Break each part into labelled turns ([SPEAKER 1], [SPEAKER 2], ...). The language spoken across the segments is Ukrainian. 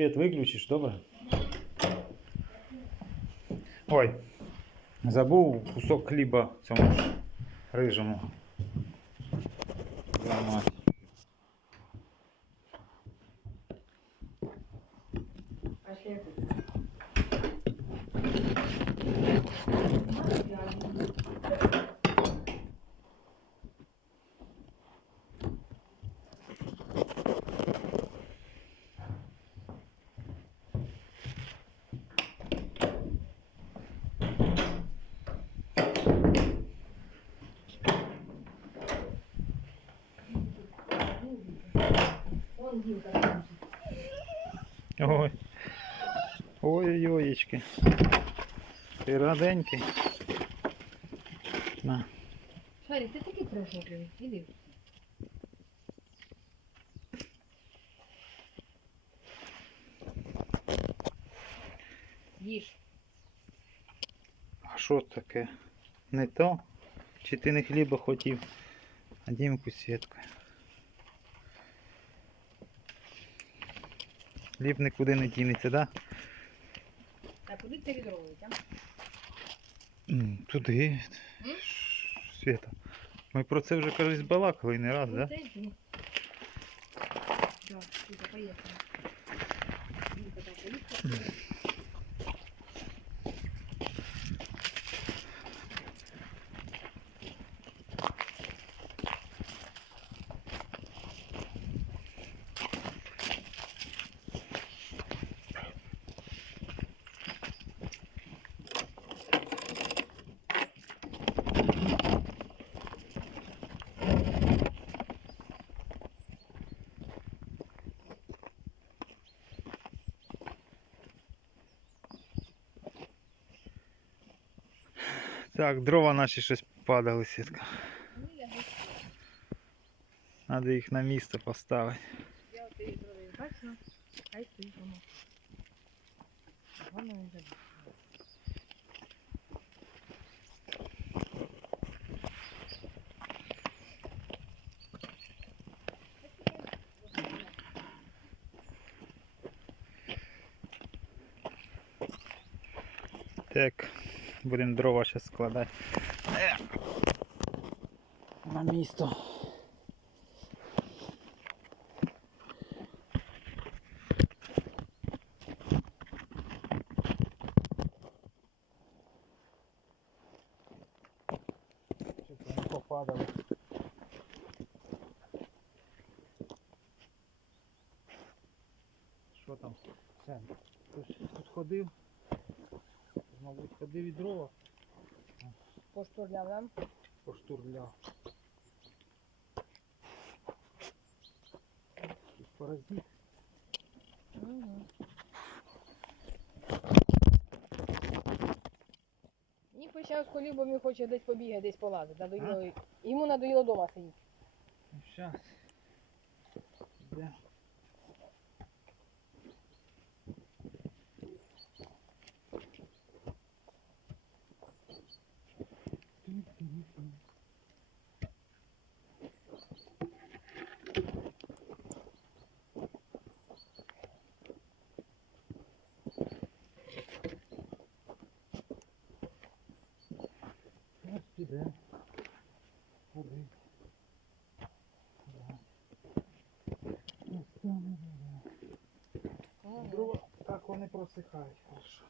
[SPEAKER 1] Світ виключиш, добре? Ой, забув кусок хліба цьому ж рижому. Зламати.
[SPEAKER 2] Пошли. Вон Димка там.
[SPEAKER 1] Ой. Ой-ой-оєчки. Ти раденький. На.
[SPEAKER 2] Шарик, ти такий прожорливий. Іди. Їж.
[SPEAKER 1] А що таке? Не то? Чи ти не хліба хотів, а дімку сіткою? Хліб нікуди не дінеться, да?
[SPEAKER 2] А куди ти відровують, а?
[SPEAKER 1] Туди.
[SPEAKER 2] М?
[SPEAKER 1] Свята. Ми про це вже кажуть балакали не раз,
[SPEAKER 2] так?
[SPEAKER 1] да?
[SPEAKER 2] Так, сюди, поїхали.
[SPEAKER 1] Так, дрова наші щось падали, сітка.
[SPEAKER 2] Ну, я не
[SPEAKER 1] Треба їх на місце поставити.
[SPEAKER 2] Я от її зробив бачно, хай стоїть воно. Воно не забуде.
[SPEAKER 1] Так, будемо дрова зараз складати. Е. На місто. Попадали. Що там? Хтось тут ходив? Мабуть, ходив і дрова
[SPEAKER 2] Поштурляв нам.
[SPEAKER 1] поштурляв. Паразит.
[SPEAKER 2] Угу. Мені почав з колібом і хоче десь побігати, десь полазити. Надоїло, йому надоїло вдома сидіти.
[SPEAKER 1] Ну, щас. Де? Ось Дрова так вони просихають хорошо.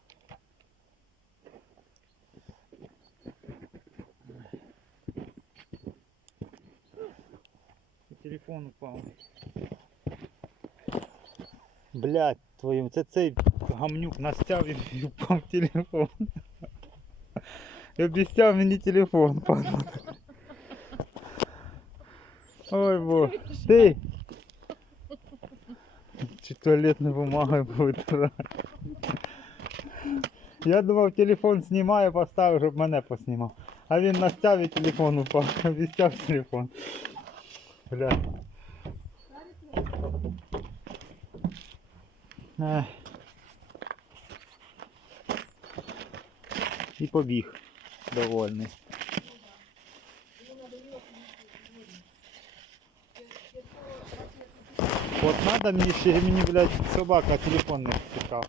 [SPEAKER 1] Телефон упав. Блять, твою, це цей гамнюк настяв і впав телефон. І обіцяв мені телефон, падла. Ой боже. Ти! Чи туалетною бумагою повитирати. Я думав телефон знімаю, поставив, щоб мене поснімав. А він настяв і телефон упав. Обіцяв телефон. Бля. Ех. І побіг. Довольний. От надо мені ще мені, блядь, собака телефон не втікав.